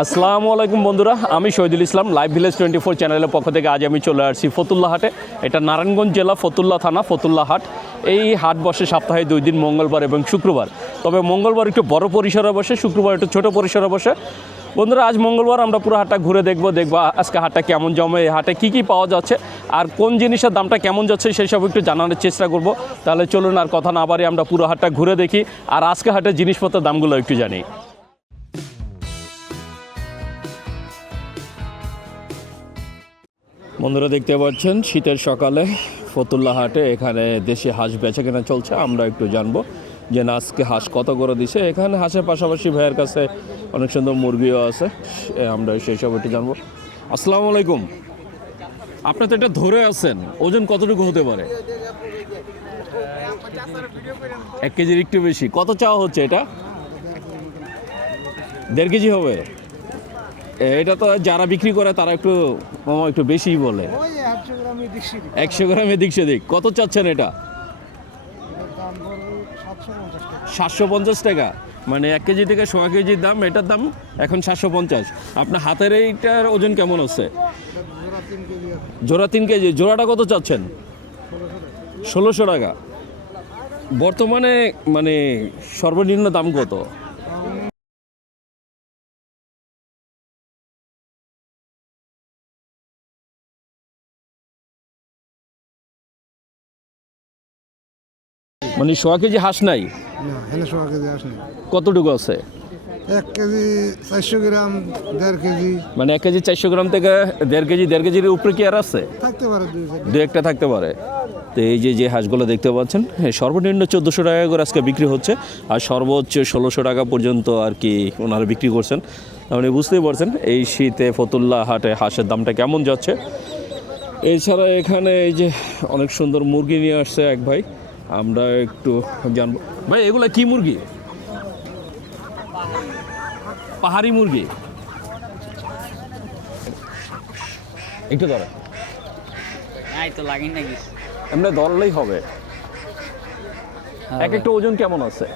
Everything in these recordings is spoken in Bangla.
আসসালামু আলাইকুম বন্ধুরা, আমি শহীদুল ইসলাম লাইভ ভিলেজ 24 চ্যানেলের পক্ষ থেকে আজ আমি চলে আসছি ফতুল্লা হাটে। এটা নারায়ণগঞ্জ জেলা ফতুল্লা থানা ফতুল্লা হাট। এই হাট বসে সপ্তাহে 2 দিন, মঙ্গলবার এবং শুক্রবার। তবে মঙ্গলবার একটু বড় পরিসরে বসে, শুক্রবার একটু ছোট পরিসরে বসে। বন্ধুরা, আজ মঙ্গলবার আমরা পুরো হাটটা ঘুরে দেখব আজকে হাটটা কেমন জমে, এই হাটে কী কী পাওয়া যাচ্ছে আর কোন জিনিসের দামটা কেমন যাচ্ছে সেই সব একটু জানানোর চেষ্টা করব। তাহলে চলুন আর কথা না বাড়িয়ে আমরা পুরো হাটটা ঘুরে দেখি আর আজকে হাটের জিনিসপত্রের দামগুলো একটু জানি। বন্ধুরা, দেখতে পাচ্ছেন শীতের সকালে ফতুল্লা হাটে এখানে দেশি হাঁস বেচা কেনা চলছে। আমরা একটু জানবো যে না আজকে হাঁস কত করে দিছে। এখানে হাঁসের পাশাপাশি ভাইয়ের কাছে অনেক সুন্দর মুরগিও আছে, আমরা সেই সব একটু জানবো। আসসালামু আলাইকুম। আপনি তো এটা ধরে আছেন, ওজন কতটুকু হতে পারে? 1 কেজির একটু বেশি। কত চাওয়া হচ্ছে এটা? 1.5 কেজি হবে। এটা তো যারা বিক্রি করে তারা একটু বেশিই বলে। 100 গ্রাম এদিক সেদিক। কত চাচ্ছেন এটা? 750 টাকা। মানে 1 কেজি থেকে 100 কেজির দাম, এটার দাম এখন 750। আপনার হাতের এইটার ওজন কেমন হচ্ছে? জোড়া 3 কেজি। জোড়াটা কত চাচ্ছেন? 1600 টাকা। বর্তমানে মানে সর্বনিম্ন দাম কত? মানে 100 কেজি হাঁস নাই? না, এখানে 100 কেজি হাঁস নেই। কতটুকু আছে? 1 কেজি 400 গ্রাম, 1.5 কেজি। মানে 1 কেজি 400 গ্রাম থেকে 1.5 কেজি, 1.5 কেজির উপরে কি আর আছে? থাকতে পারে দু একটা থাকতে পারে। তো এই যে হাঁসগুলো দেখতে পাচ্ছেন, সর্বনিম্ন 1400 টাকা করে আজকে বিক্রি হচ্ছে আর সর্বোচ্চ 1600 টাকা পর্যন্ত আর কি ওনারা বিক্রি করছেন। আপনি বুঝতেই পারছেন এই শীতে ফতুল্লা হাটে হাঁসের দামটা কেমন যাচ্ছে। এছাড়া এখানে এই যে অনেক সুন্দর মুরগি নিয়ে আসছে এক ভাই, আমরা একটু জানবো। ভাই, এগুলা কি মুরগি? পাহাড়ি মুরগি। একটু ধরে এমনি ধরলেই হবে। এক একটা ওজন কেমন আছে?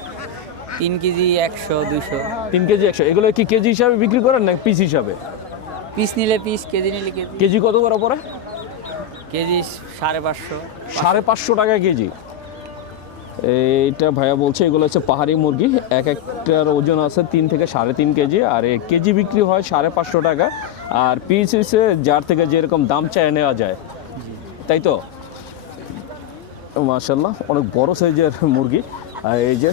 3 কেজি 100 200। 3 কেজি 100। এগুলো কি কেজি হিসাবে বিক্রি করেন না পিস হিসাবে? পিস নিলে পিস, কেজি নিলে কেজি। কেজি কত করে পড়ে? কেজি 550। 550 টাকা কেজি। এইটা ভাইয়া বলছে এগুলো হচ্ছে পাহাড়ি মুরগি। এক একটার ওজন আছে 3 থেকে 3.5 কেজি আর কেজি বিক্রি হয় 550 টাকা। আর পিস হচ্ছে যার থেকে যেরকম দাম চায় নেওয়া যায়, তাই তো? মাশাআল্লাহ, অনেক বড় সাইজের মুরগি। আর এই যে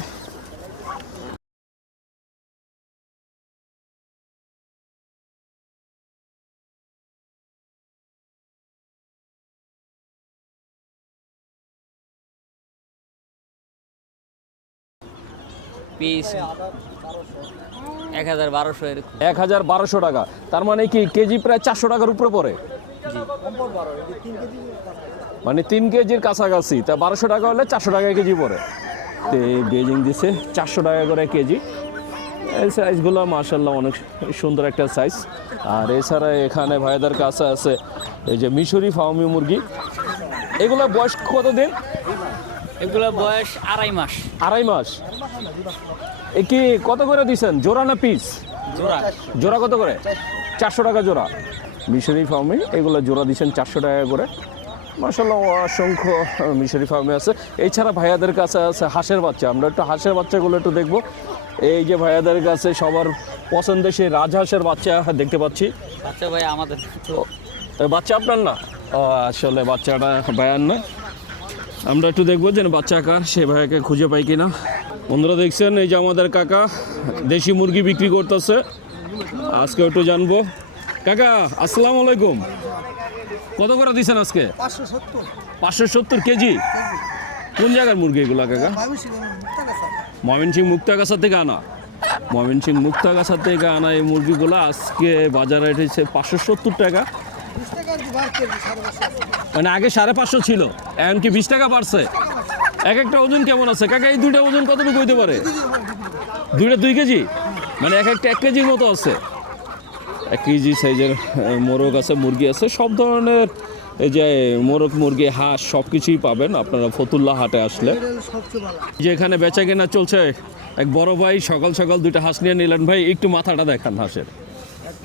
পিস 1200 এরকম। 1200 টাকা। তার মানে কি কেজি প্রায় 400 টাকার উপরে পড়ে? মানে 3 কেজির কাছাকাছি। তা 1200 টাকা হলে 400 টাকা কেজি পড়ে। তো এই বেজিং দিছে 400 টাকা করে কেজি। এই সাইজগুলো মাশাআল্লাহ অনেক সুন্দর একটা সাইজ। আর এছাড়া এখানে ভাইদের কাছে আছে এই যে মিশরি ফার্মি মুরগি। এগুলো বয়স কতদিন? এগুলো বয়স 2.5 মাস। 2.5 মাস। এ কি কত করে দিচ্ছেন, জোড়া না পিস? জোড়া। জোড়া কত করে? 400 টাকা জোড়া। মিশরি ফার্মে এগুলো জোড়া দিচ্ছেন 400 টাকা করে। মাশাআল্লাহ, অসংখ্য মিশরি ফার্মে আছে। এছাড়া ভাইয়াদের কাছে আছে হাঁসের বাচ্চা। আমরা একটু হাঁসের বাচ্চাগুলো একটু দেখবো। এই যে ভাইয়াদের কাছে সবার পছন্দের সেই রাজহাঁসের বাচ্চা দেখতে পাচ্ছি। আচ্ছা ভাই, আমাদের বাচ্চা আপনার না? আসলে বাচ্চাটা ভাইয়ার না। আমরা একটু দেখবো যে বাচ্চা কার, সে ভাইয়াকে খুঁজে পাই কিনা। বন্ধুরা দেখছেন এই যে আমাদের কাকা দেশি মুরগি বিক্রি করতেছে। আজকে একটু জানবো। কাকা আসসালামু আলাইকুম। কত করে দিচ্ছেন আজকে? 570 কেজি। কোন জায়গার মুরগি এগুলো কাকা? ময়মনসিংহ মুক্তাগাছা থেকে আনা। ময়মনসিংহ মুক্তাগাছা থেকে আনা এই মুরগিগুলো আজকে বাজারে এসেছে 570 টাকা। মানে আগে 550 ছিল, এখন কি 20 টাকা বাড়ছে? এক একটা ওজন কেমন আছে কাকা? এই দুইটা ওজন কতটুকু হইতে পারে? দুইটা 2 কেজি। মানে এক একটা 1 কেজির মতো আছে। 1 কেজি সাইজের মোরগ আছে, মুরগি আছে, সব ধরনের এই যে মোরগ মুরগি হাঁস সব কিছুই পাবেন আপনারা ফতুল্লা হাটে আসলে। যে এখানে বেচা কেনা চলছে, এক বড় ভাই সকাল সকাল 2টা হাঁস নিয়ে নিলেন। ভাই একটু মাথাটা দেখান হাঁসের।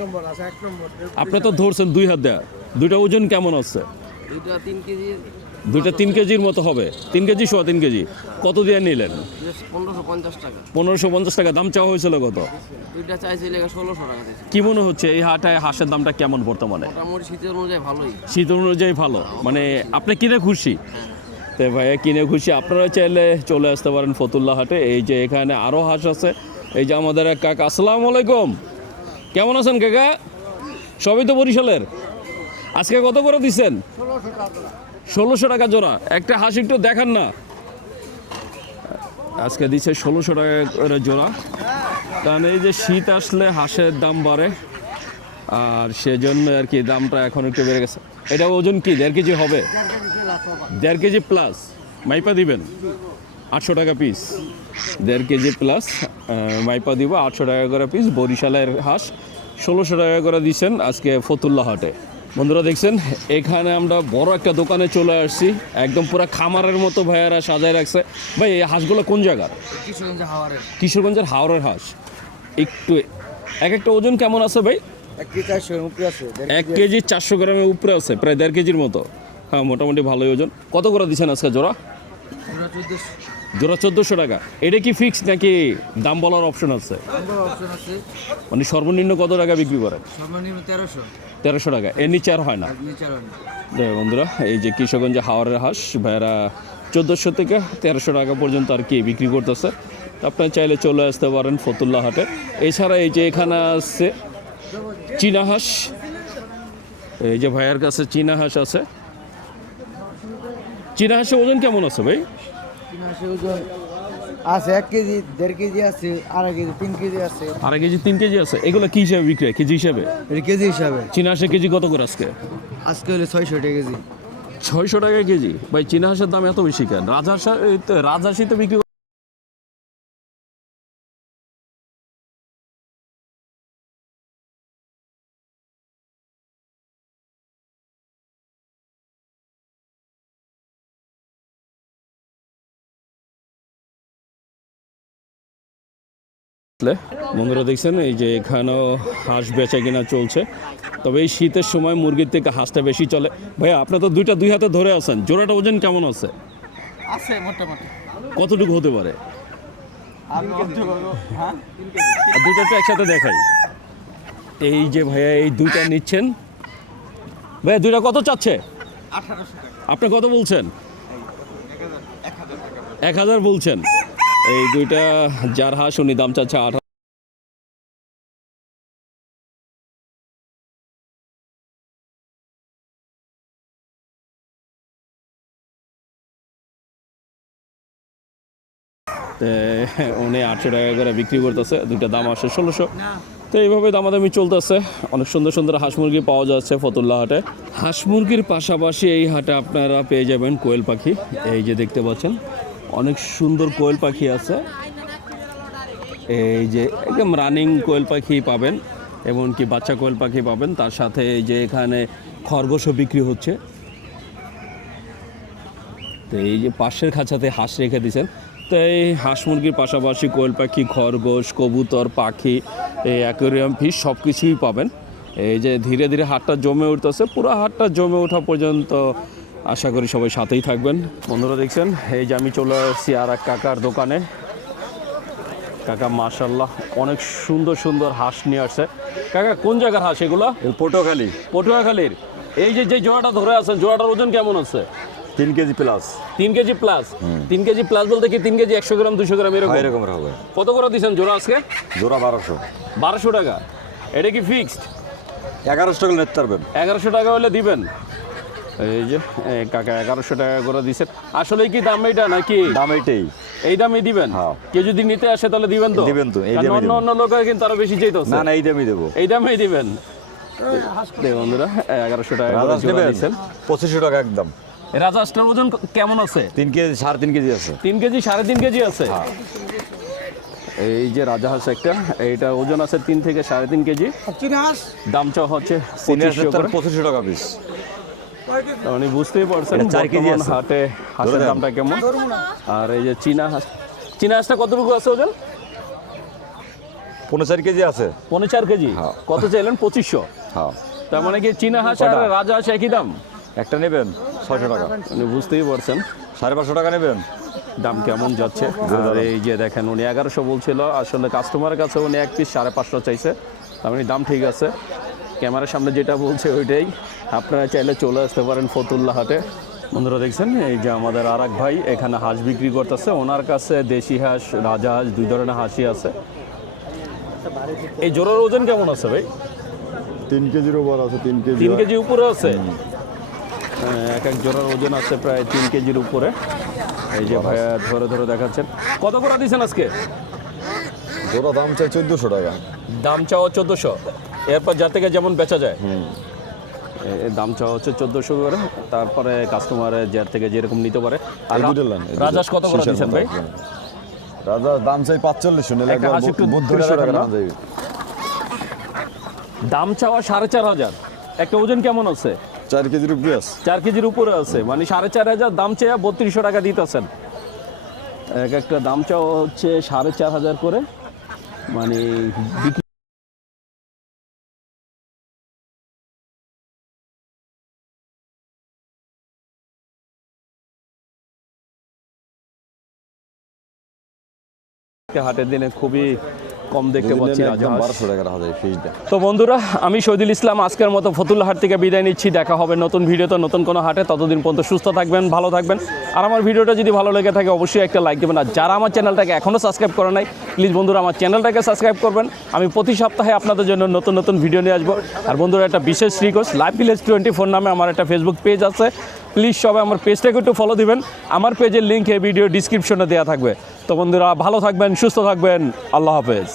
নম্বর আছে, 1 নম্বর। আপনি তো ধরছেন 2 হাত দেয়া, দুইটা ওজন কেমন আছে? দুইটা 3 কেজি, দুইটা 3 কেজির মতো হবে, 3 কেজি সোয়া 3 কেজি। কত দিয়ে নিলেন? 1550 টাকা। 1550 টাকা। দাম চাওয়া হয়েছিল কত? দুইটা চাইছিল 1600 টাকা দিয়েছে। কি মনে হচ্ছে এই হাটে হাঁসের দামটা কেমন বর্তমানে? মোটামুটি শীতের অনুযায়ী ভালোই। শীত অনুযায়ী ভালো, মানে আপনি কিনে খুশি? তো ভাইয়া কিনে খুশি। আপনারা চাইলে চলে আসতে পারেন ফতুল্লা হাটে। এই যে এখানে আরও হাঁস আছে। এই যে আমাদের এক কাকা, আসসালামু আলাইকুম, কেমন আছেন কাকা? সবই তো বরিশালের। আজকে কত করে দিচ্ছেন? 1600 টাকা জোড়া। একটা হাঁস একটু দেখান না। আজকে দিচ্ছে 1600 টাকা করে জোড়া। কারণ এই যে শীত আসলে হাঁসের দাম বাড়ে, আর সেজন্য আর কি দামটা এখন একটু বেড়ে গেছে। এটা ওজন কি 1.5 কেজি হবে? 1.5 কেজি প্লাস। মাইপা দিবেন 800 টাকা পিস। 1.5 কেজি প্লাস মাইপা দিব 800 টাকা করে পিস। বরিশালের হাঁস 1600 টাকা করে দিচ্ছেন আজকে ফতুল্লা হাটে। বন্ধুরা দেখছেন এখানে আমরা বড় একটা দোকানে চলে আসছি, একদম পুরো খামারের মতো ভাইয়ারা সাজায় রাখছে। ভাই এই হাঁসগুলো কোন জায়গার? কিশোরগঞ্জের হাওরের হাঁস। একটু এক একটা ওজন কেমন আছে ভাই? 1 কেজি 400 গ্রামের উপরে আছে, প্রায় 1.5 কেজির মতো। হ্যাঁ, মোটামুটি ভালোই ওজন। কত করে দিচ্ছেন আজকে জোড়া? জোড়া 1400 টাকা। এটা কি ফিক্সড নাকি দাম বলার অপশন আছে? মানে সর্বনিম্ন কত টাকা বিক্রি করেন? 1300 টাকা। এর নিচে আর হয় না? দেখো বন্ধুরা, এই যে কিশোরগঞ্জে হাওরের হাঁস ভাইয়েরা 1400 থেকে 1300 টাকা পর্যন্ত আর কি বিক্রি করতেছে। আপনারা চাইলে চলে আসতে পারেন ফতুল্লা হাটে। এছাড়া এই যে এখানে আছে চীনা হাঁস। এই যে ভাইয়ের কাছে চীনা হাঁস আছে। চীনা হাঁসের ওজন কেমন আছে ভাই? আছে 1 কেজি, 1.5 কেজি আছে, 2.5 কেজি, 3 কেজি আছে। 2.5 কেজি 3 কেজি আছে। এগুলো কি হিসাবে বিক্রি হয়? কেজি হিসাবে? এটা কেজি হিসাবে। চীনা হাঁসের কেজি কত করে আজকে? আজকে হলো 600 টাকা কেজি। 600 টাকা কেজি। ভাই চীনা হাঁসের দাম এত বেশি কেন? রাজহাঁসই তো বিক্রি বন্ধুরা দেখছেন এই যে এখানেও হাঁস বেচা কিনা চলছে। তবে এই শীতের সময় মুরগির থেকে হাঁসটা বেশি চলে। ভাইয়া আপনি তো দুইটা 2 হাতে ধরে আছেন, জোড়াটা ওজন কেমন আছে? আছে মোটামুটি। কতটুকু হতে পারে? আর দুইটা তো একসাথে দেখাই। এই যে ভাইয়া এই দুইটা নিচ্ছেন, ভাইয়া দুইটা কত চাচ্ছে? 1800 টাকা। আপনি কত বলছেন? 1000 বলছেন। এই দুইটা যার হাঁস উনি দাম চাচ্ছে 1800। উনি 800 টাকা করে বিক্রি করতেছে। দুইটা দাম আসে 1600। তো এইভাবে দামাদামি চলতেছে। অনেক সুন্দর সুন্দর হাঁস মুরগি পাওয়া যাচ্ছে ফতুল্লা হাটে। হাঁস মুরগির পাশাপাশি এই হাটে আপনারা পেয়ে যাবেন কোয়েল পাখি। এই যে দেখতে পাচ্ছেন অনেক সুন্দর কোয়েল পাখি আছে। এই যে একদম রানিং কোয়েল পাখি পাবেন, এমনকি বাচ্চা কোয়েল পাখি পাবেন। তার সাথে এই যে এখানে খরগোশও বিক্রি হচ্ছে। তো এই যে পাশের খাঁচাতে হাঁস রেখে দিয়েছেন। তো এই হাঁস মুরগির পাশাপাশি কোয়েল পাখি, খরগোশ, কবুতর, পাখি, এই অ্যাকোয়ারিয়াম ফিশ সব কিছুই পাবেন। এই যে ধীরে ধীরে হাটটা জমে উঠতেছে। পুরো হাটটা জমে ওঠা পর্যন্ত আশা করি সবাই সাথেই থাকবেন। বন্ধুরা দেখছেন এই যে আমি চলে আসছি আর এক কাকার দোকানে। কাকা মাশাআল্লাহ অনেক সুন্দর সুন্দর হাঁস নিয়ে আসছে। কাকা কোন জায়গার হাঁস এগুলো? পটুয়াখালী। পটুয়াখালীর। এই যে যে জোড়াটা ধরে আছেন, জোড়াটার ওজন কেমন আছে? 3 KG plus. 3 KG plus. 3 KG plus বলতে কি 3 কেজি 100 গ্রাম 200 গ্রাম এরকম? এরকম হবে। কত করে দিচ্ছেন জোড়া আজকে? জোড়া 1200। 1200 টাকা। এটা কি ফিক্সড? 1100 টাকা নিতে পারবেন। 1100 টাকা হলে দিবেন। এই যে কাকা 1100 টাকা করে দিচ্ছেন। আসলে কি দাম এটা নাকি? দাম এইটাই। এই দামই দিবেন? হ্যাঁ। কেউ যদি নিতে আসে তাহলে দিবেন তো? দিবেন তো, এই কারণ দামই অন্য দেব। অন্য লোকের কিন্তু আরো বেশি চাইতেছে। না না, এই দামই দেবো। এই দামেই দিবেন। দেখুন বন্ধুরা 1100 টাকা করে রাজহাঁস জোড়া নেবেন দিচ্ছেন। 2500 টাকা একদম। রাজহাঁসটার ওজন কেমন আছে? 3 কেজি 3.5 কেজি আছে। 3 কেজি 3.5 কেজি আছে। এই যে রাজহাঁস একটা, এইটা ওজন আছে 3 থেকে 3.5 কেজি। দাম চা হচ্ছে 2500 করে। 2500 টাকা পিস। মানে বুঝতেই পারছেন এটা 4 কেজি বর্তমান আছে। হাটে হাঁসের দামটা কেমন। আর এই যে চীনা হাঁস, চীনা হাঁসটা কতটুকু আছে ওজন? 4.5 কেজি আছে। 4.5 কেজি হ্যাঁ। কত চাইলেন? 2500। হ্যাঁ, তার মানে কি চীনা হাঁস আর কয়টা? রাজা হাঁস একই দাম? একটা নেবেন 600 টাকা, মানে বুঝতেই পারছেন 550 টাকা নেবেন। দাম কেমন যাচ্ছে। আর এই যে দেখেন উনি 1100 বলছিল, আসলে কাস্টমারের কাছে উনি এক পিস 550 চাইছে, তার মানে দাম ঠিক আছে। ক্যামেরার সামনে যেটা বলছে ওইটাই, আপনারা চাইলে চলে আসতে পারেন ফতুল্লা হাটে। বন্ধুরা দেখছেন এই যে আমাদের আর এক ভাই এখানে হাঁস বিক্রি করতেছে, ওনার কাছে দেশি হাঁস, রাজা হাঁস, দুই ধরনের হাঁসই আছে। এই জোড়ার ওজন কেমন আছে ভাই? 3 কেজির ওপর আছে, 3 কেজি 3 কেজি উপরে আছে। এক এক জোড়ার ওজন আছে প্রায় 3 কেজির উপরে। এই যে ভাইয়া ধরে ধরে দেখাচ্ছেন। কত করে দিয়েছেন আজকে? জোড়া দাম চাই 1400 টাকা। দাম চাওয়া 1400, এরপর যা থেকে যেমন বেচা যায়। দাম চাওয়া হচ্ছে 1400 করে, তারপরে কাস্টমারের যার থেকে যেরকম নিতে পারে। আর এই দুটো লান, এই দুটো। রাজাস কত করে শীষের দিচ্ছেন মতো ভাই? আছে। রাজার দাম চাই 4500, নিলে একটা হাঁস একটু ধরে 3200 টাকা রাখেন না? দাম যাবে। দাম চাওয়া 4500। একটা ওজন কেমন আছে? 4 কেজির উপরে আছে। 4 কেজির উপরে আছে, মানে 4500 দাম চেয়ে 3200 টাকা দিতেছেন। এক একটা দাম চাওয়া হচ্ছে 4500 করে, মানে বিক্রি হাটের দিনে খুবই কম দেখতে যদি পাচ্ছি নিলে রাজা একদম হাঁস। 1200 টাকা রাখা যায় ফিসটা। তো বন্ধুরা, আমি শহীদুল ইসলাম আজকের মতো ফতুল্লা হাট থেকে বিদায় নিচ্ছি। দেখা হবে নতুন ভিডিওতে, নতুন কোনো হাটে। ততদিন পর্যন্ত সুস্থ থাকবেন, ভালো থাকবেন। আর আমার ভিডিওটা যদি ভালো লেগে থাকে অবশ্যই একটা লাইক দেবেন। আর যারা আমার চ্যানেলটাকে এখনও সাবস্ক্রাইব করে নাই, প্লিজ বন্ধুরা আমার চ্যানেলটাকে সাবস্ক্রাইব করবেন। আমি প্রতি সপ্তাহে আপনাদের জন্য নতুন নতুন ভিডিও নিয়ে আসবো। আর বন্ধুরা একটা বিশেষ রিকোয়েস্ট, লাইভ ভিলেজ 24 নামে আমার একটা ফেসবুক পেজ আছে, প্লিজ সবাই আমার পেজটাকে একটু ফলো দিবেন। আমার পেজের লিঙ্ক এই ভিডিও ডিসক্রিপশনে দেওয়া থাকবে। তো বন্ধুরা ভালো থাকবেন, সুস্থ থাকবেন, আল্লাহ হাফেজ।